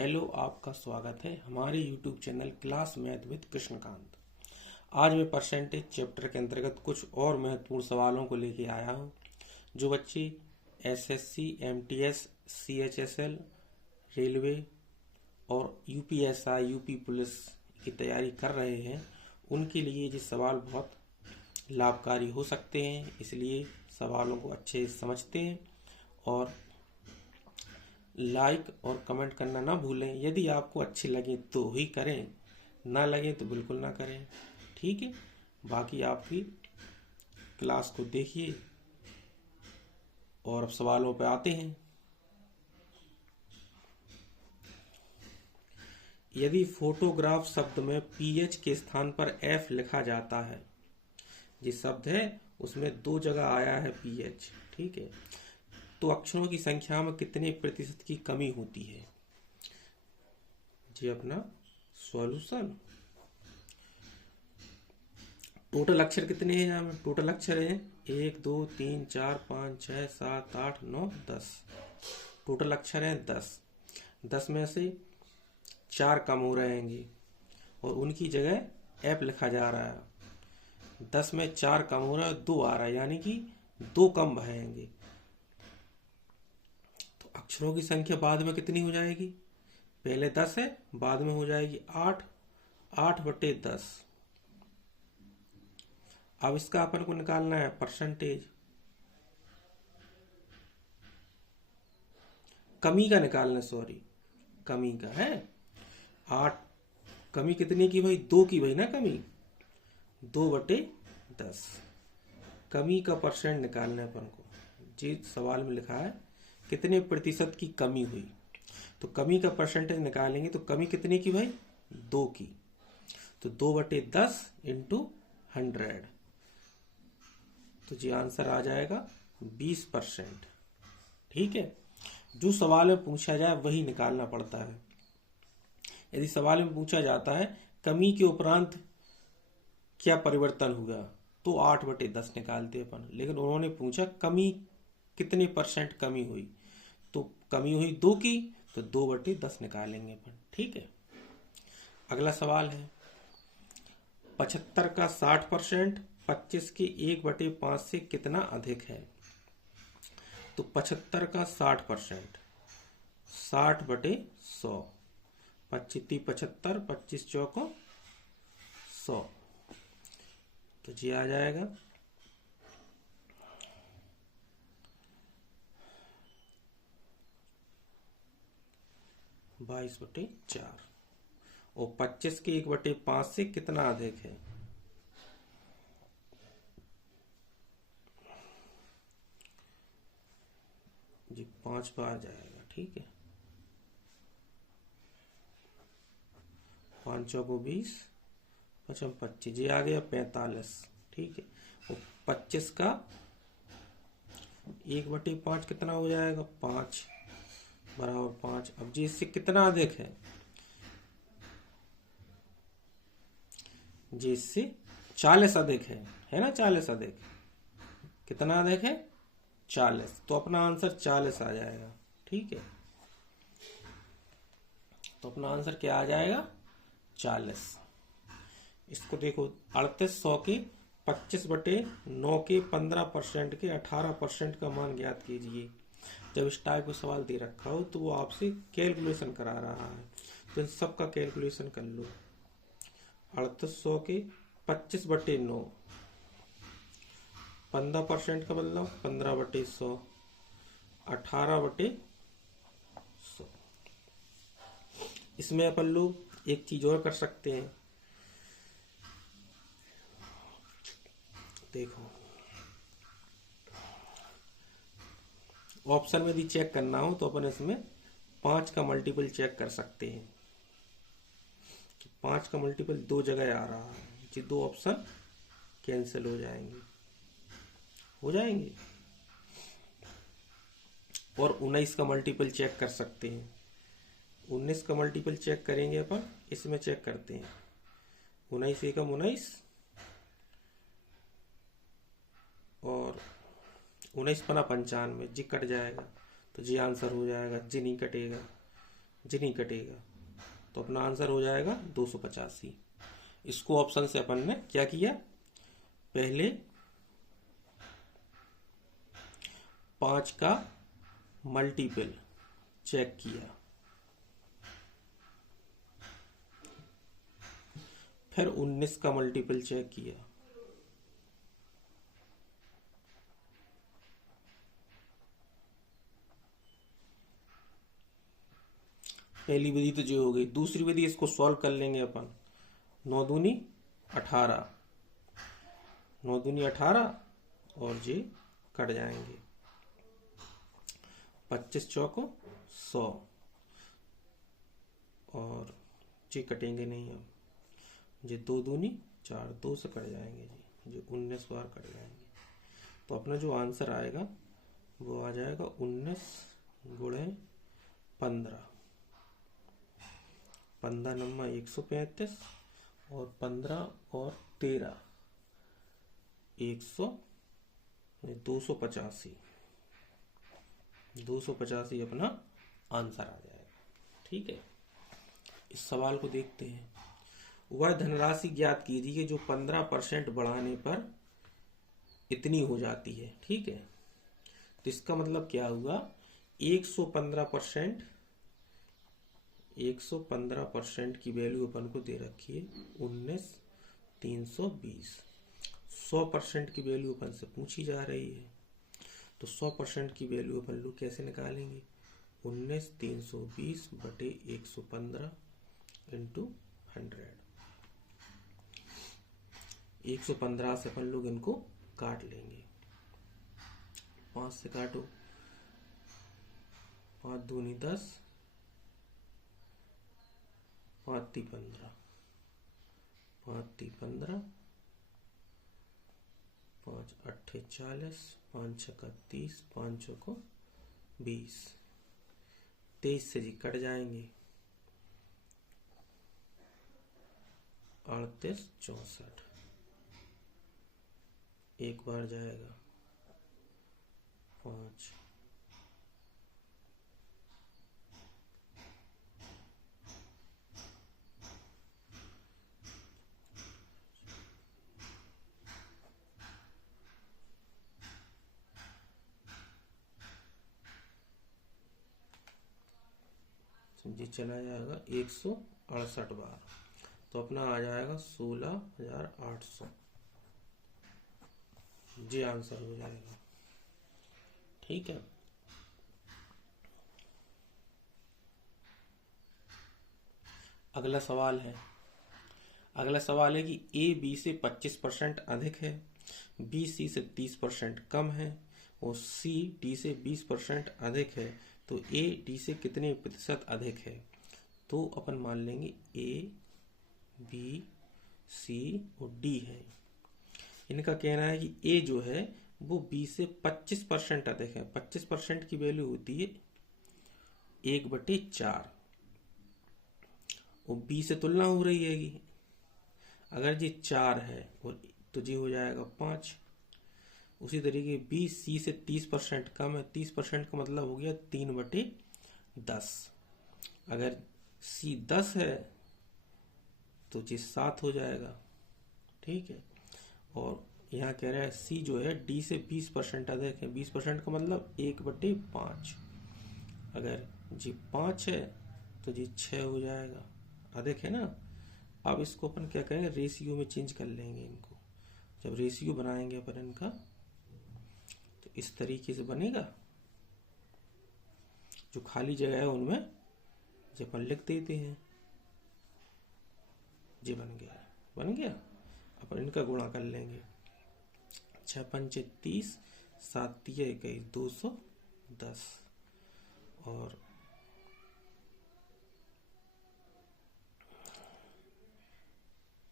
Hello, आपका स्वागत है हमारे YouTube channel class math with Krishnakant. आज मैं परसेंटेज चैप्टर के अंतर्गत कुछ और महत्वपूर्ण सवालों को लेके आया हूं। जो बच्चे एसएससी, एमटीएस, सीएचएसएल, रेलवे और यूपीएसआई, यूपी पुलिस की तैयारी कर रहे हैं, उनके लिए ये सवाल बहुत लाभकारी हो सकते हैं। इसलिए सवालों को अच्छे से समझते हैं और लाइक और कमेंट करना ना भूलें। यदि आपको अच्छे लगे तो ही करें, ना लगे तो बिल्कुल ना करें। ठीक है, बाकी आपकी क्लास को देखिए और अब सवालों पे आते हैं। यदि फोटोग्राफ शब्द में पीएच के स्थान पर एफ लिखा जाता है, जिस शब्द है उसमें दो जगह आया है पीएच, ठीक है, तो अक्षरों की संख्या में कितने प्रतिशत की कमी होती है? जी अपना सॉल्यूशन। टोटल अक्षर कितने हैं? यहाँ में टोटल अक्षर हैं 1 2 3 4 5 6 7 8 9 10। टोटल अक्षर हैं 10। 10 में से 4 कम हो रहेंगे और उनकी जगह एप लिखा जा रहा है। 10 में 4 कम हो रहा है, 2 आ रहा है, यानी कि 2 कम बहेंगे। तो अक्षरों की संख्या बाद में कितनी हो जाएगी? पहले 10 है, बाद में हो जाएगी 8। 8/10। अब इसका अपन को निकालना है परसेंटेज। कमी का निकालना, सॉरी, कमी का है 8। कमी कितने की भाई? 2 की भाई ना कमी, 2/10। कमी का परसेंट निकालना है अपन को। जी सवाल में लिखा है कितने प्रतिशत की कमी हुई, तो कमी का परसेंटेज निकालेंगे तो कमी कितने की भाई? 2 की। तो 2/10 इंटू 100, तो जी आंसर आ जाएगा 20%। ठीक है, जो सवाल में पूछा जाए वही निकालना पड़ता है। यदि सवाल में पूछा जाता है कमी के उपरांत क्या परिवर्तन हुआ, तो 8/10 निकालते अपन। लेकिन उन्होंने पूछा कमी कितने परसेंट कमी हुई, तो कमी हुई 2 की, तो 2/10 निकालेंगे अपन। ठीक है, अगला सवाल है 75 का 60% 25 के 1/5 से कितना अधिक है? तो 75 का 60%, 60/100। 25 75, 25 चौको 100, तो जी आ जाएगा 22/4। और 25 के 1/5 से कितना अधिक है? जी 5 बार जाएगा। ठीक है, 5 चौको 20, 5 25, जी आ गया 45। ठीक है, और 25 का 1/5 कितना हो जाएगा? 5 बराबर 5। अब जी इससे कितना अधिक है? जी इससे 40 अधिक है ना? 40 अधिक, कितना अधिक है? 40। तो अपना आंसर 40 आ जाएगा। ठीक है, तो अपना आंसर क्या आ जाएगा? 40। इसको देखो, 3800 के 25/9 के 15% के 18% का मान ज्ञात कीजिए। जब इस टाइप का सवाल दे रखा हो तो वो आपसे कैलकुलेशन करा रहा है, तो इन सबका कैलकुलेशन कर लो। 3800 के 25/9, 15% का मतलब 15/100, 18/100। इसमें अपन लोग एक चीज और कर सकते हैं। देखो, ऑप्शन में यदि चेक करना हो तो अपन इसमें 5 का मल्टीपल चेक कर सकते हैं। 5 का मल्टीपल 2 जगह आ रहा है, ये 2 ऑप्शन कैंसिल हो जाएंगे। और 19 का मल्टीपल चेक कर सकते हैं। 19 का मल्टीपल चेक करेंगे अपन, इसमें चेक करते हैं। 19 एकम 19 और 19 पना 95, जी कट जाएगा, तो जी आंसर हो जाएगा। जी नहीं कटेगा, जी नहीं कटेगा, तो अपना आंसर हो जाएगा 285। इसको ऑप्शन से अपन ने क्या किया, पहले 5 का मल्टीपल चेक किया, फिर 19 का मल्टीपल चेक किया, पहली विधि तो जो हो गई। दूसरी विधि इसको सॉल्व कर लेंगे अपन। 9 दूनी 18, 9 दूनी 18 और जे कट जाएंगे, 25 चौको 100 और जे कटेंगे नहीं, अब जे 2 दूनी 4, 2 से कट जाएंगे जी, जो 19 बार कट जाएंगे। तो अपना जो आंसर आएगा वो आ जाएगा 19 गुणे 15, 15 नंबर 135 और 15 और 13 100, 285, 285 अपना आंसर आ जाएगा। ठीक है, इस सवाल को देखते हैं। वह धनराशि ज्ञात कीजिए जो 15% बढ़ाने पर इतनी हो जाती है। ठीक है, तो इसका मतलब क्या हुआ, 115%, 115% की वैल्यू अपन को दे रखी है 19,320। 100% की वैल्यू अपन से पूछी जा रही है, तो 100% की वैल्यू अपन लोग कैसे निकालेंगे, 19,320 बटे 115 इंटू 100। 115 से अपन लोग इनको काट लेंगे, 5 से काटो, 5 दूनी 10, 5 ती 15, 5 ती 15, 5 अट्ठे 40, 5 छक्का 30, 5 चौको 20, 23 से जी कट जाएंगे, 38 64, एक बार जाएगा 5, जी चला जाएगा 168 बार, तो अपना आ जाएगा 16,800, जी आंसर हो जाएगा। ठीक है, अगला सवाल है। अगला सवाल है कि ए बी से 25% अधिक है, बी सी से 30% कम है और सी डी से 20% अधिक है, तो ए डी से कितने प्रतिशत अधिक है। तो अपन मान लेंगे ए बी सी और डी है। इनका कहना है कि ए जो है वो बी से 25% अधिक है। 25% की वैल्यू होती है 1/4 और बी से तुलना हो रही है, अगर जी 4 है और तो जी हो जाएगा 5। उसी तरीके बी सी से 30% कम है, 30% का मतलब हो गया 3/10। अगर सी 10 है तो जी 7 हो जाएगा। ठीक है, और यहाँ कह रहा है सी जो है डी से 20% अधिक है, 20% का मतलब 1/5। अगर जी 5 है तो जी 6 हो जाएगा, अधिक है ना। अब इसको अपन क्या करेंगे, रेशियो में चेंज कर लेंगे इनको। जब रेशियो बनाएंगे अपन इनका तो इस तरीके से बनेगा, जो खाली जगह है उनमें जब अपन लिख देते हैं, जी बन गया, बन गया। अपन इनका गुणा कर लेंगे, 6 पंचे 30, 7 तिया 21, 210 और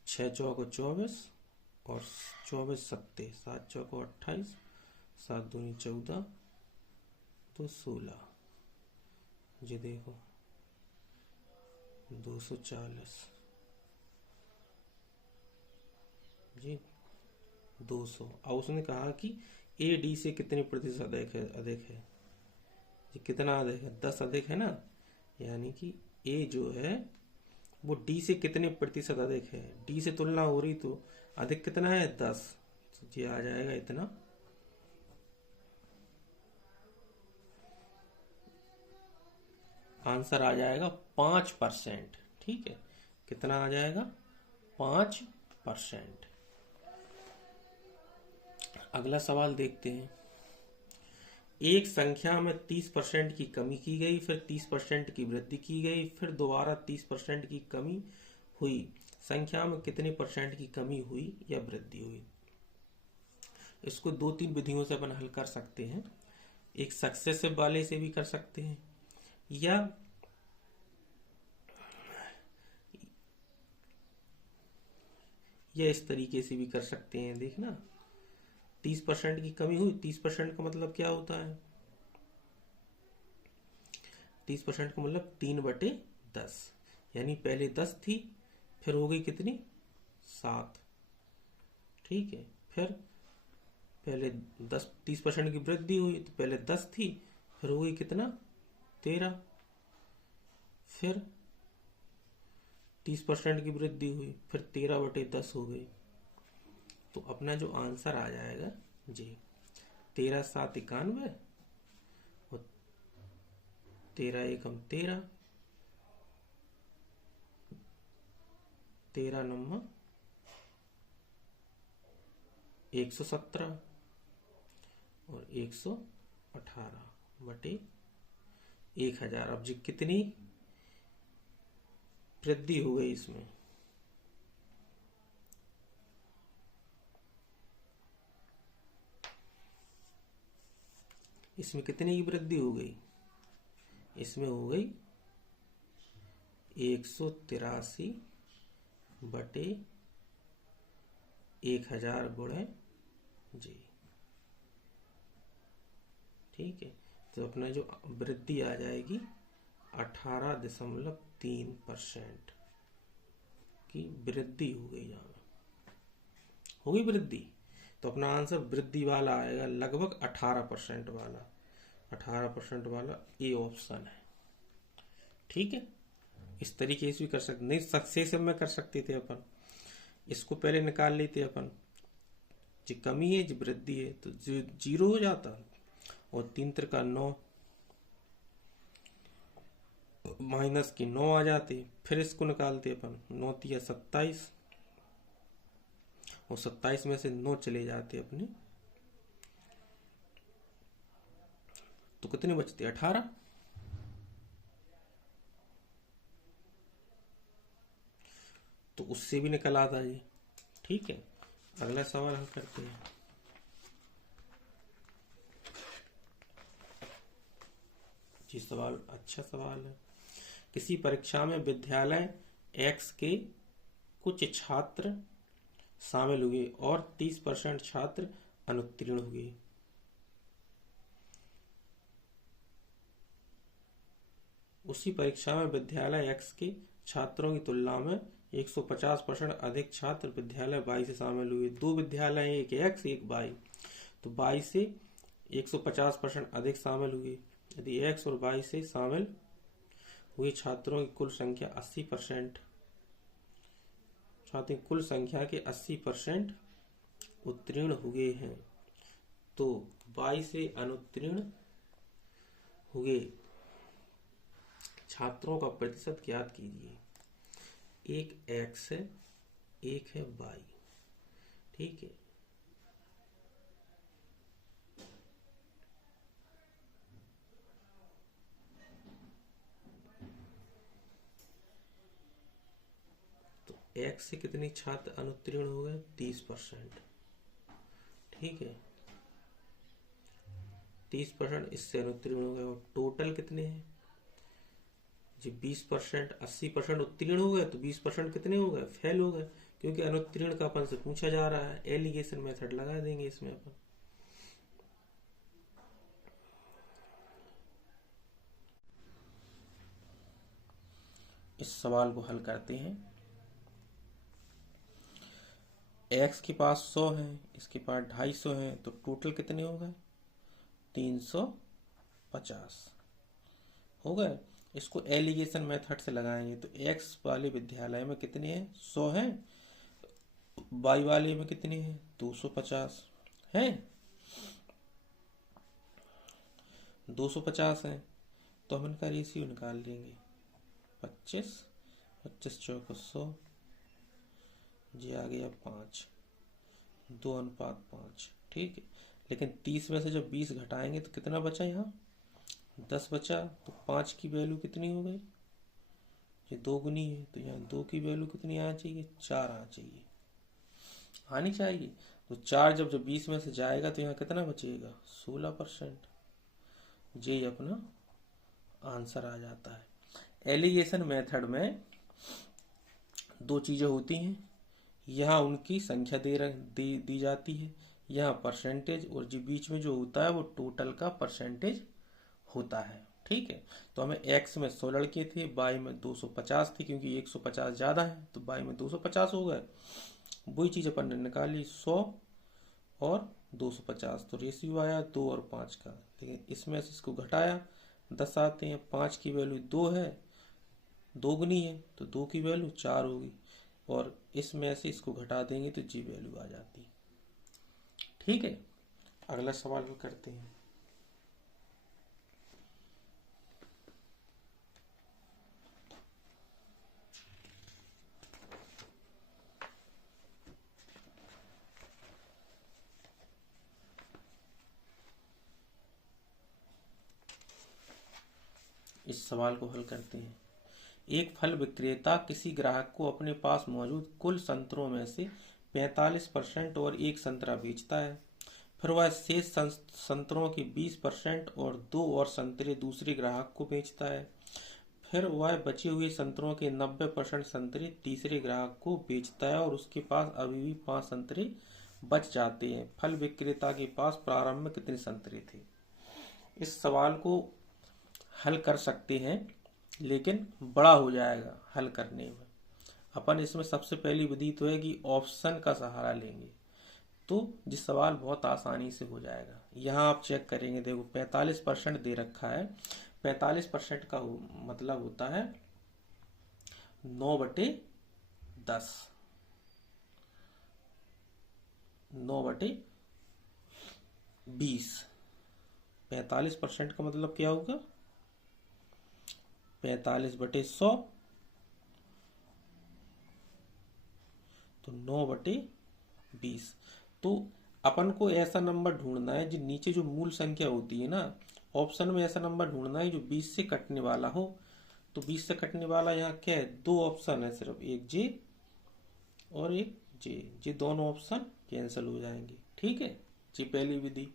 6 चौको 24 और 24 सत्ते, 7 चौको 28, 7 दूनी 14, तो 16, जी देखो 240 जी 200। अब उसने कहा कि ए डी से कितने प्रतिशत अधिक है, अधिक है जी, कितना अधिक है, 10 अधिक है ना, यानी कि ए जो है वो डी से कितने प्रतिशत अधिक है। डी से तुलना हो रही तो अधिक कितना है 10, ये आ जाएगा इतना। आंसर आ जाएगा 5%। ठीक है, कितना आ जाएगा 5%। अगला सवाल देखते हैं। एक संख्या में 30% की कमी की गई, फिर 30% की वृद्धि की गई, फिर दोबारा 30% की कमी हुई। संख्या में कितने परसेंट की कमी हुई या वृद्धि हुई। इसको 2-3 विधियों से अपन हल कर सकते हैं। एक सक्सेसिव वाले से भी कर सकते हैं, या इस तरीके से भी कर सकते हैं। देखना, 30% की कमी हुई, 30% का मतलब क्या होता है, 30% का मतलब 3/10, यानी पहले 10 थी, फिर हो गई कितनी 7। ठीक है, फिर पहले 30% की वृद्धि हुई तो पहले 10 थी, फिर हो गई कितना 13, फिर 30% की वृद्धि हुई, फिर 13/10 हो गई। तो अपना जो आंसर आ जाएगा जी 13 7 91 और 13 एकम 13, 13 9 117 और 118/1000। अब जी कितनी वृद्धि हो गई इसमें, इसमें कितने की वृद्धि हो गई, इसमें हो गई 183/1000 गुणे जी। ठीक है, तो अपना जो वृद्धि आ जाएगी 18.3% की वृद्धि हो गई। यहाँ हो गई वृद्धि, तो अपना आंसर वृद्धि वाला आएगा, लगभग 18% वाला। 18% वाला ए ऑप्शन है। ठीक है, इस तरीके से भी कर सकते, नहीं सक्सेसिव में कर सकते थे अपन। इसको पहले निकाल लेते अपन, जो कमी है जो वृद्धि है तो जो 0 हो जाता, और 3 त्रिका 9 माइनस की 9 आ जाती। फिर इसको निकालते अपन, 9 तिया 27, और 27 में से 9 चले जाते अपने, तो कितने बचते 18। तो उससे भी निकल आता जी। ठीक है, अगला सवाल हम करते हैं। जी सवाल अच्छा सवाल है। किसी परीक्षा में विद्यालय X के कुछ छात्र शामिल हुए और 30% छात्र अनुत्तीर्ण हुए। उसी परीक्षा में विद्यालय X के छात्रों की तुलना में 150% अधिक छात्र विद्यालय Y से शामिल हुए। दो विद्यालय हैं, एक X एक Y, तो Y से 150% अधिक शामिल हुए। यदि X और Y से शामिल हुए छात्रों की कुल संख्या 80%, छात्रों की कुल संख्या के 80% उत्तीर्ण हुए हैं, तो Y से अनुत्तीर्ण हुए छात्रों का प्रतिशत ज्ञात कीजिए। एक X है, एक है Y। ठीक है, तो X से कितने छात्र अनुत्तीर्ण हो गए 30%। ठीक है, 30% इससे अनुत्तीर्ण हो गए, और टोटल कितने हैं जी 20%। 80% उत्तीर्ण हो गए, तो 20% कितने हो गए फेल हो गए, क्योंकि अनुत्तीर्ण का अपन से पूछा जा रहा है। एलिगेशन मेथड लगा देंगे इसमें अपन। इस सवाल को हल करते हैं। X के पास 100 है, इसके पास 250 है, तो टोटल कितने हो गए 350 हो गए। इसको एलिगेशन मेथड से लगाएंगे तो x वाले विद्यालय में कितने हैं, 100 हैं, y वाले में कितने हैं, 250 हैं, 250 हैं। तो हम इनका रेशियो निकाल लेंगे, 25 25 चौका 100, ये आ गया 5, 2:5। ठीक है, लेकिन 30 में से जब 20 घटाएंगे तो कितना बचा, यहाँ 10 बचा। तो 5 की वैल्यू कितनी हो गई, ये 2 गुनी है, तो यहाँ 2 की वैल्यू कितनी आना चाहिए, 4 आना चाहिए, आनी चाहिए। तो 4 जब 20 में से जाएगा तो यहाँ कितना बचेगा, 16%। ये अपना आंसर आ जाता है। एलिगेशन मेथड में दो चीजें होती हैं, यहाँ उनकी संख्या दी जाती है, यहाँ परसेंटेज, और जो बीच में जो होता है वो टोटल का परसेंटेज होता है। ठीक है, तो हमें x में 100 लड़के थे, y में 250 थी, क्योंकि 150 ज्यादा है तो y में 250 हो गए। वही चीज अपन ने निकाली, 100 और 250, तो रेशियो आया 2 और 5 का। लेकिन इसमें से इसको घटाया, 10 आते हैं, 5 की वैल्यू 2 है, 2 गुनी है, तो 2 की वैल्यू 4 होगी, और इसमें से इसको घटा देंगे तो जी वैल्यू आ जाती है। ठीक है, अगला सवाल भी करते हैं। इस सवाल को हल करते हैं। एक फल विक्रेता किसी ग्राहक को अपने पास मौजूद कुल संतरों में से 45% और एक संतरा बेचता है। फिर वह शेष संतरों के 20% और 2 और संतरे दूसरे ग्राहक को बेचता है। फिर वह बचे हुए संतरों के 90% संतरे तीसरे ग्राहक को बेचता है और उसके पास अभी भी 5 संतरे बच जाते हैं। फल विक्रेता के पास प्रारंभ में कितने संतरे थे। इस सवाल को हल कर सकते हैं, लेकिन बड़ा हो जाएगा हल करने में। अपन इसमें सबसे पहली विधि तो है कि ऑप्शन का सहारा लेंगे, तो जिस सवाल बहुत आसानी से हो जाएगा। यहाँ आप चेक करेंगे, देखो 45% दे रखा है, 45% का मतलब होता है 9/10, 9/20। 45% का मतलब क्या होगा, 45/100, तो 9/20। तो अपन को ऐसा नंबर ढूंढना है जो नीचे जो मूल संख्या होती है ना, ऑप्शन में ऐसा नंबर ढूंढना है जो 20 से कटने वाला हो। तो 20 से कटने वाला यहाँ क्या है, 2 ऑप्शन है सिर्फ, एक जे और एक जे, ये दोनों ऑप्शन कैंसिल हो जाएंगे। ठीक है, ये पहली विधि।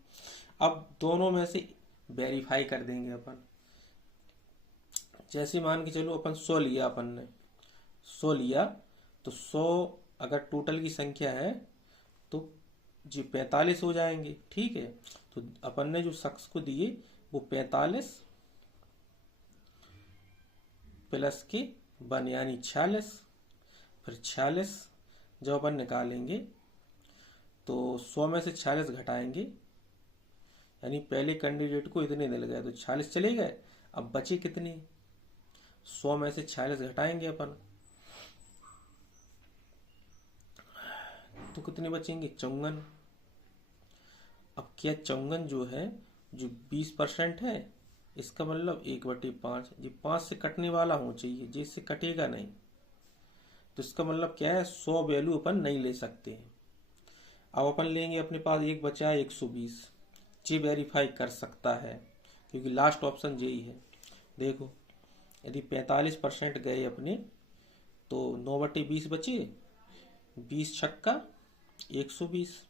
अब दोनों में से वेरीफाई कर देंगे अपन। जैसे मान के चलो अपन 100 लिया, अपन ने 100 लिया, तो 100 अगर टोटल की संख्या है तो जी 45 हो जाएंगे। ठीक है, तो अपन ने जो शख्स को दिए वो 45 प्लस के 1 यानी 46। फिर 46 जब अपन निकालेंगे तो 100 में से 46 घटाएंगे, यानी पहले कैंडिडेट को इतने मिल गए, तो 46 चले गए। अब बचे कितने, 100 में से 46 घटाएंगे अपन, तो कितने बचेंगे, 54। अब क्या 54 जो है, जो 20% है, इसका मतलब 1/5, ये 5 से कटने वाला होना चाहिए, जिससे कटेगा नहीं। तो इसका मतलब क्या है, 100 वैल्यू अपन नहीं ले सकते हैं। अब अपन लेंगे, अपने पास एक बचा है 120, ये वेरीफाई कर सकता है क्योंकि लास्ट ऑप्शन यही है। देखो, यदि 45% गए अपने, तो 9/20 बचे, 20 छक्का 120,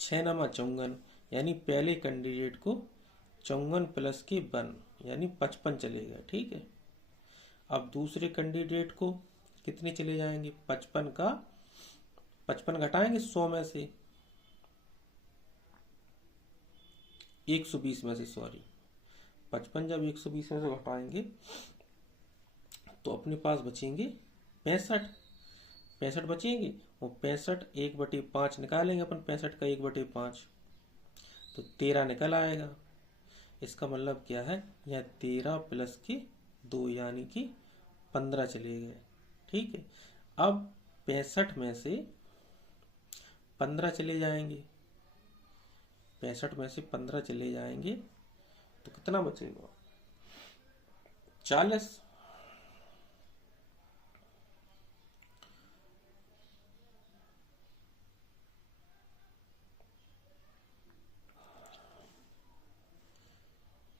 6 नमा 54, यानी पहले कैंडिडेट को 54 प्लस के 1 यानी 55 चलेगा। ठीक है, अब दूसरे कैंडिडेट को कितने चले जाएंगे, 55 घटाएंगे 100 में से, 120 में से, सॉरी 55 जब 120 में से घटाएंगे तो अपने पास बचेंगे 65 बचेंगे। वो 65 1/5 निकालेंगे अपन, 65 का 1/5 तो 13 निकल आएगा। इसका मतलब क्या है, यह 13 प्लस के 2 यानी कि 15 चले गए। ठीक है, अब 65 में से 15 चले जाएंगे, 65 में से 15 चले जाएंगे तो कितना बचेगा, 40।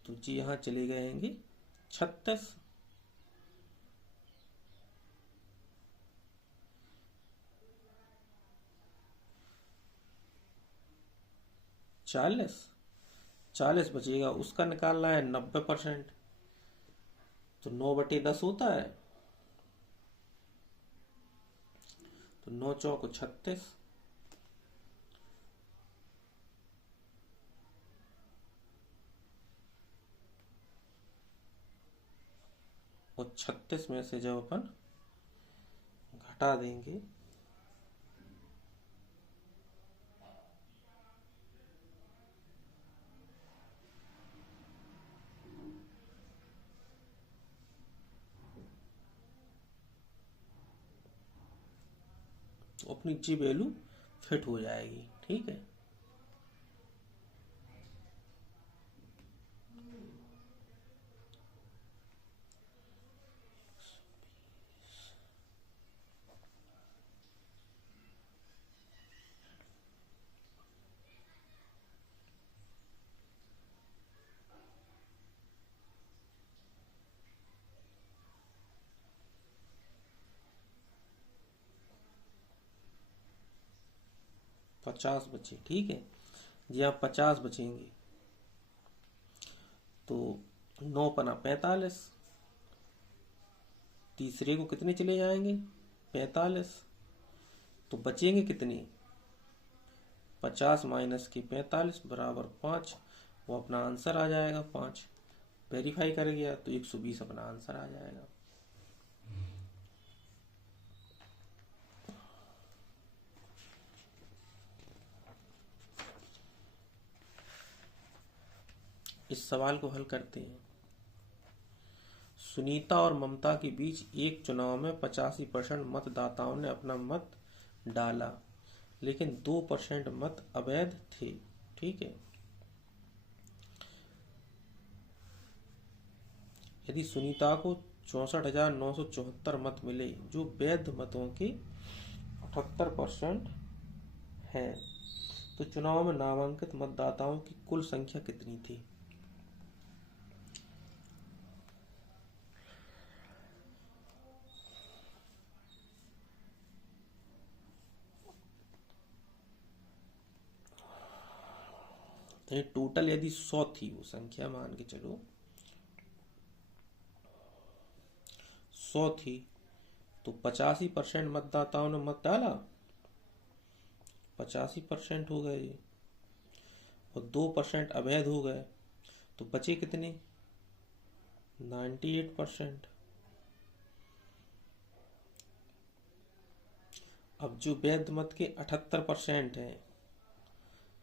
तो जी यहाँ चले गएंगे 36। 40 बचेगा, उसका निकालना है 90%। तो 9/10 होता है, तो 9 चौको 36, और 36 में से जब अपन घटा देंगे तो अपनी जी वैल्यू फिट हो जाएगी। ठीक है, पचास बचे। ठीक है जी, आप 50 बचेंगे तो 9×5 = 45, तीसरे को कितने चले जाएंगे, 45, तो बचेंगे कितने, 50 माइनस के 45 बराबर 5। वो अपना आंसर आ जाएगा 5। वेरीफाई कर गया तो 120 अपना आंसर आ जाएगा। इस सवाल को हल करते हैं। सुनीता और ममता के बीच एक चुनाव में 85% मतदाताओं ने अपना मत डाला, लेकिन 2% मत अवैध थे। ठीक है, यदि सुनीता को 64,974 मत मिले जो वैध मतों के 78% हैं, तो चुनाव में नामांकित मतदाताओं की कुल संख्या कितनी थी। तो टोटल यदि 100 थी, वो संख्या मान के चलो 100 थी, तो 85% मतदाताओं ने मत डाला, 85% हो गए ये, और 2% अवैध हो गए, तो बचे कितने, 98%। अब जो वैध मत के 78% है,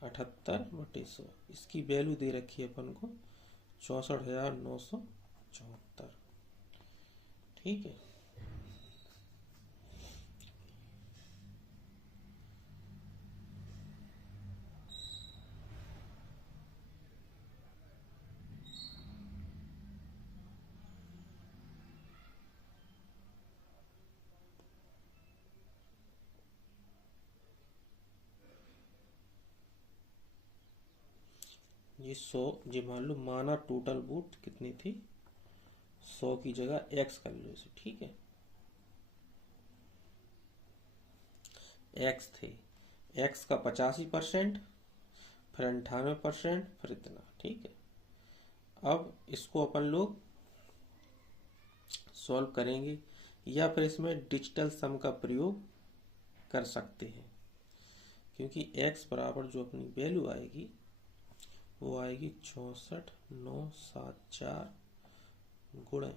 78/100, इसकी वैल्यू दे रखी है अपन को 64,974। ठीक है, ये 100, ये मान लो माना टोटल वोट कितनी थी, 100 की जगह x कर लो इसे। ठीक है, x थे, x का 85%, फिर 98%, फिर इतना। ठीक है, अब इसको अपन लोग सॉल्व करेंगे, या फिर इसमें डिजिटल सम का प्रयोग कर सकते हैं, क्योंकि x बराबर जो अपनी वैल्यू आएगी वो आएगी 64,974 गुणे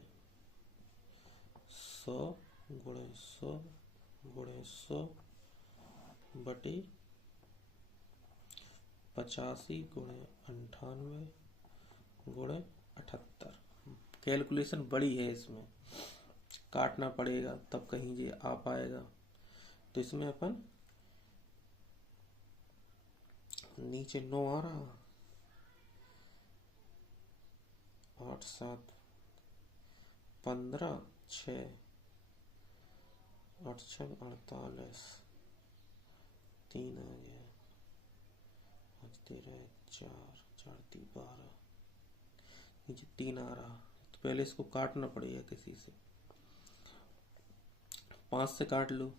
100 गुणे 100 गुणे 100 बटे 85 गुणे 98 गुणे 78। कैलकुलेशन बड़ी है, इसमें काटना पड़ेगा तब कहीं ये आ पाएगा। तो इसमें अपन नीचे 9 आ रहा, 8 7 15 6 8 6 48 3 आ गया, 5 13 4 4 3 12, नीचे 3 आ रहा। तो पहले इसको काटना पड़ेगा किसी से। 5 से काट लो,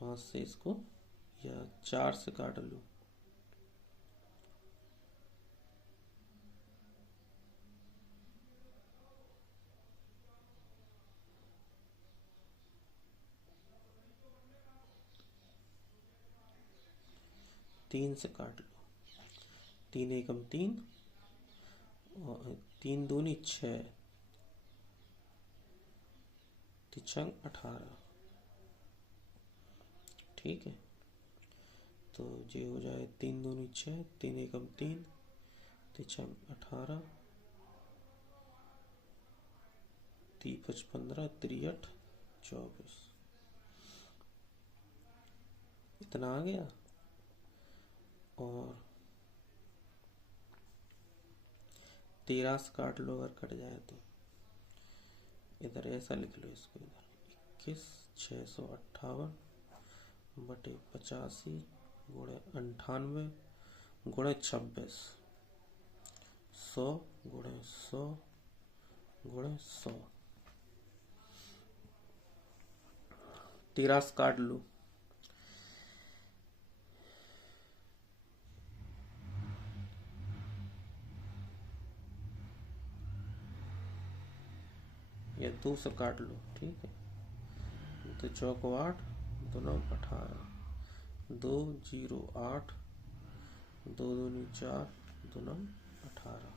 5 से इसको, या 4 से काट लो। तीन से काट लो, 3 एकम 3 और 3 दूनी 6, 3 18। ठीक है, तो ये हो जाए 3 दूनी 6, 3 एकम 3, 3 18, 3 5 15, 3 8 24, इतना आ गया। और 13 से काट लो, अगर कट जाए तो इधर ऐसा लिख लो इसको, इधर 21 658 बटे 85 गुणे 98 गुणे 26, 100 गुणे 100 गुणे 100। 13 से काट लो, या 2 से काट लो। ठीक है, तो 4 को 8, 2 9 18, 2 0 8, 2 दूनी 4, 2 9 18।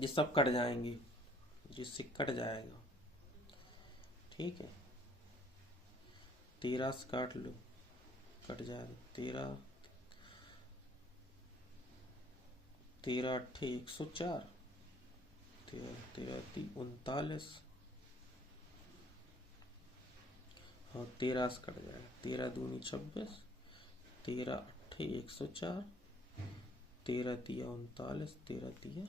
ये सब कट जाएंगे, जिससे कट जाएगा। ठीक है, 13 से काट लो, कट जाएगा। 13 13 8 104, 13 3 39, और 13 से कट जाएगा। 13 दूनी 26, 13 8 104, 13 3 39, 13 3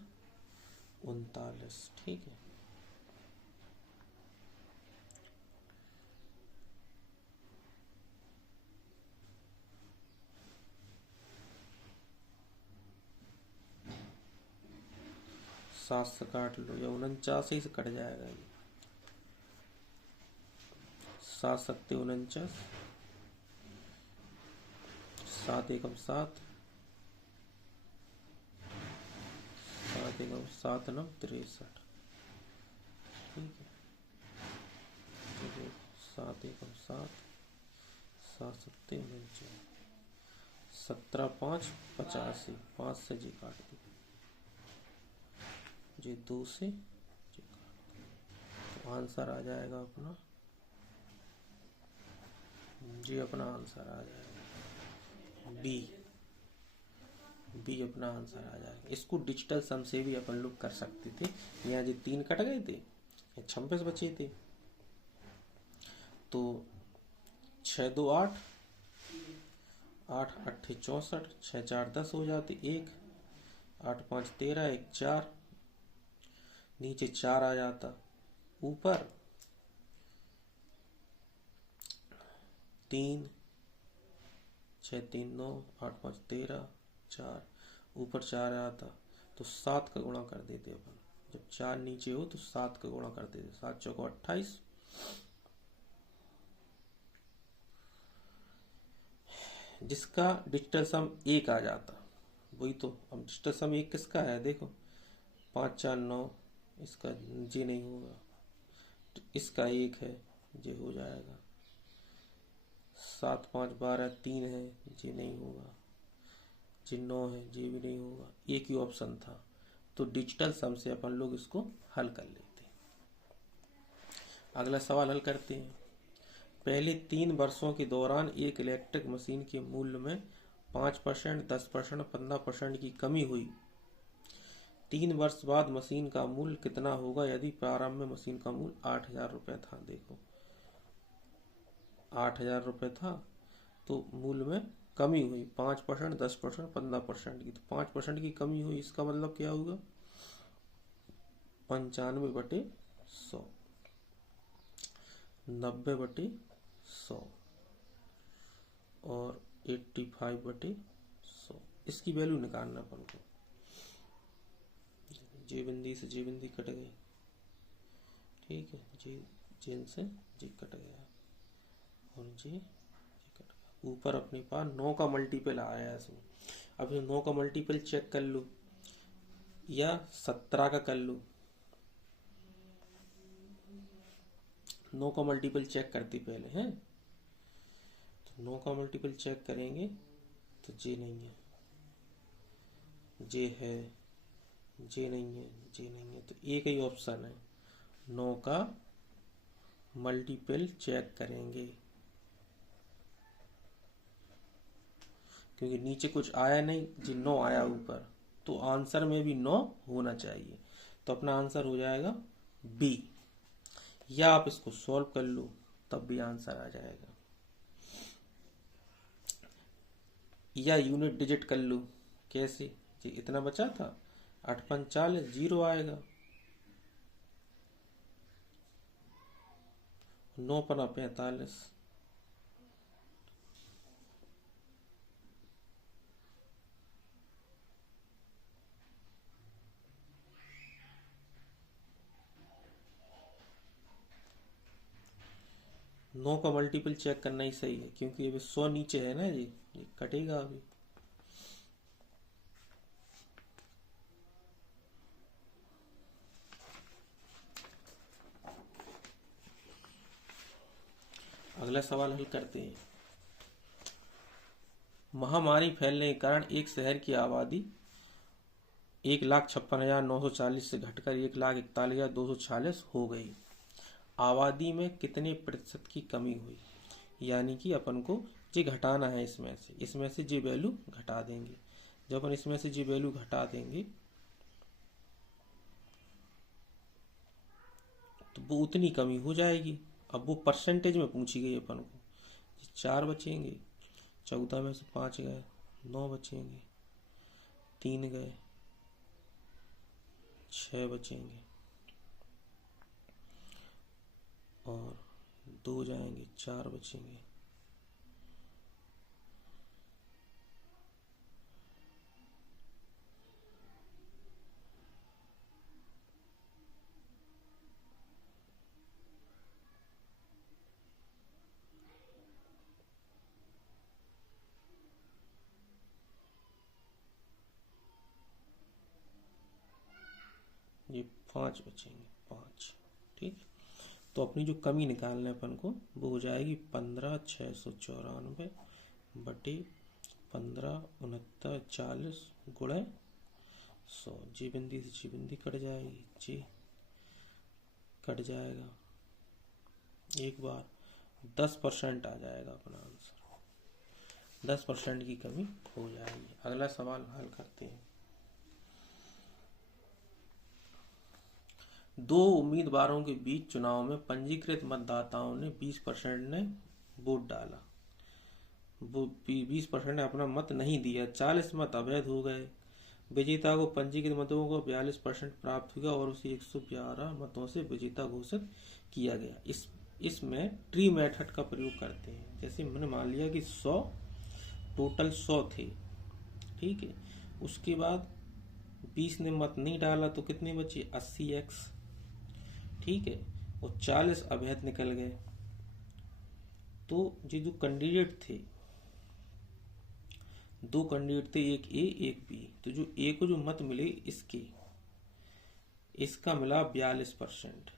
39। ठीक है, सात से काट लो, या 49 से कट जाएगा ये। 7 सत्ते 49, 7 एकम 7, 7 एकम 7 9 63। ठीक है, 7 एकम 7, 7 सत्ते 49, 17 5 85, 5 से जी काट दी, जी 2 से जी काट दी। तो आंसर आ जाएगा अपना, जी अपना आंसर आ जाएगा बी। बी अपना आंसर आ जाएगा। इसको डिजिटल सम से भी अपन लोग कर सकते थे। यहाँ जो 3 कट गए थे, 26 बचे थे, तो 6 2 8, 8 8 64, 6 4 10 हो जाते, 1 8 5 13, 1 4, नीचे 4 आ जाता, ऊपर 3 6 3 9, 8 5 13, 4, ऊपर 4 आता, तो 7 का गुणा कर देते अपन। जब 4 नीचे हो तो 7 का गुणा कर देते, 7 चौको 28, जिसका डिजिटल सम 1 आ जाता। वही तो, अब डिजिटल सम 1 किसका है, देखो 5 4 9, इसका जी नहीं होगा, तो इसका 1 है, जी हो जाएगा। 7 5 12 3 है, जी नहीं होगा। जी 9 है, जी भी नहीं होगा। एक ही ऑप्शन था, तो डिजिटल सम से अपन लोग इसको हल कर लेते हैं। अगला सवाल हल करते हैं। पहले 3 वर्षों के दौरान एक इलेक्ट्रिक मशीन के मूल्य में 5%, 10%, 15% की कमी हुई। 3 वर्ष बाद मशीन का मूल्य कितना होगा यदि प्रारंभ में मशीन का मूल्य 8,000 रुपये था। देखो 8,000 रुपये था तो मूल्य में कमी हुई 5%, 10%, 15% की। तो 5% की कमी हुई, इसका मतलब क्या होगा 95/100, 90/100 और 85/100। इसकी वैल्यू निकालना अपन को। जे बिंदी से जे बिंदी कट गई, ठीक है, जेन से जे कट गया और जे कट गया। ऊपर अपने पास 9 का मल्टीपल आया है इसमें। अब 9 का मल्टीपल चेक कर लो या 17 का कर लो। 9 का मल्टीपल चेक करते पहले हैं। तो 9 का मल्टीपल चेक करेंगे तो जे नहीं है, जे है, जे नहीं है, जे नहीं है। तो एक ही ऑप्शन है, 9 का मल्टीपल चेक करेंगे क्योंकि नीचे कुछ आया नहीं जी, 9 आया ऊपर, तो आंसर में भी 9 होना चाहिए। तो अपना आंसर हो जाएगा बी। या आप इसको सॉल्व कर लो तब भी आंसर आ जाएगा, या यूनिट डिजिट कर लो। कैसे जी, इतना बचा था 8×5 = 0 आएगा। 9×45। नौ का मल्टीपल चेक करना ही सही है क्योंकि अभी 100 नीचे है ना जी, ये कटेगा अभी। अगला सवाल हल करते हैं। महामारी फैलने के कारण एक शहर की आबादी 1,56,940 से घटकर 1,41,246 हो गई। आबादी में कितने प्रतिशत की कमी हुई? यानी कि अपन को ये घटाना है, इसमें से जी वैल्यू घटा देंगे। जब अपन इसमें से जी वैल्यू घटा देंगे तो वो उतनी कमी हो जाएगी। अब वो परसेंटेज में पूछी गई अपन को। 4 बचेंगे, 14 में से 5 गए, 9 बचेंगे, 3 गए, 6 बचेंगे और 2 जाएंगे, 4 बचेंगे। ये 5 बचेंगे, 5। ठीक, तो अपनी जो कमी निकालना है अपन को वो हो जाएगी 15,694 बटे 15,69,40 गुणे 100। जी बिंदी से जी बिंदी कट जाएगी, जी कट जाएगा एक बार। 10% आ जाएगा अपना आंसर। 10% की कमी हो जाएगी। अगला सवाल हल करते हैं। 2 उम्मीदवारों के बीच चुनाव में पंजीकृत मतदाताओं ने 20% ने वोट डाला, वो 20% ने अपना मत नहीं दिया, 40 मत अवैध हो गए। विजेता को पंजीकृत मतों को 42% प्राप्त हुआ और उसे 111 मतों से विजेता घोषित किया गया। इसमें ट्री मेथड का प्रयोग करते हैं। जैसे मैंने मान लिया कि 100 टोटल 100 थे, ठीक है। उसके बाद 20 ने मत नहीं डाला तो कितने बचे 80x, ठीक है, और 40 अवैध निकल गए। तो ये जो कैंडिडेट थे, 2 कैंडिडेट थे, एक ए एक बी। तो जो ए को जो मत मिले इसका मिला 42%,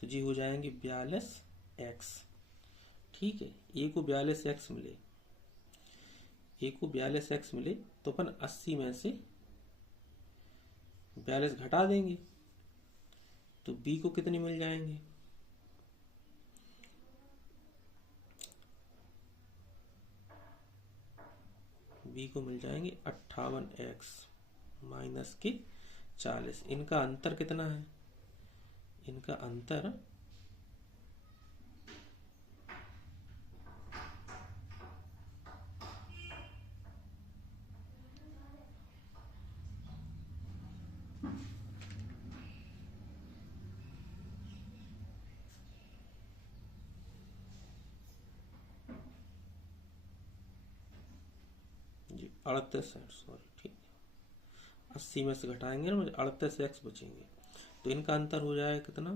तो जी हो जाएंगे 42x, ठीक है। ए को 42x मिले, ए को 42x मिले तो अपन 80 में से 42 घटा देंगे तो बी को कितने मिल जाएंगे 42 बी को मिल जाएंगे 58x माइनस की 40। इनका अंतर कितना है? इनका अंतर जी 38 है, सॉरी, ठीक है। 80 में से घटाएंगे ना, मुझे 38x बचेंगे। तो इनका अंतर हो जाएगा कितना?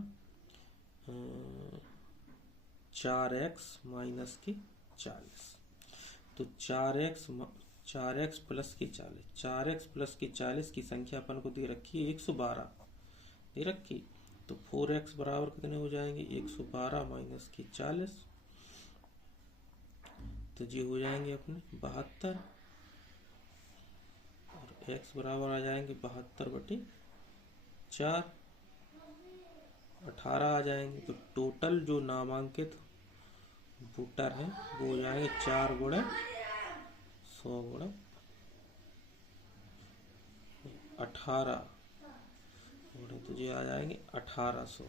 4x माइनस की 40। तो 4x प्लस की 40, 4x प्लस की 40 की संख्या अपन को दे रखी है 112 दे रखी। तो 4x बराबर कितने हो जाएंगे? 112 माइनस की 40, तो जी हो जाएंगे अपने 72, और x बराबर आ जाएंगे 72/4, 18 आ जाएंगे। तो टोटल जो नामांकित वोटर है वो हो जाएंगे 4 गुणे 100 गुणे 18 गुणे, तो ये आ जाएंगे 1800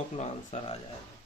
अपना आंसर आ जाएगा।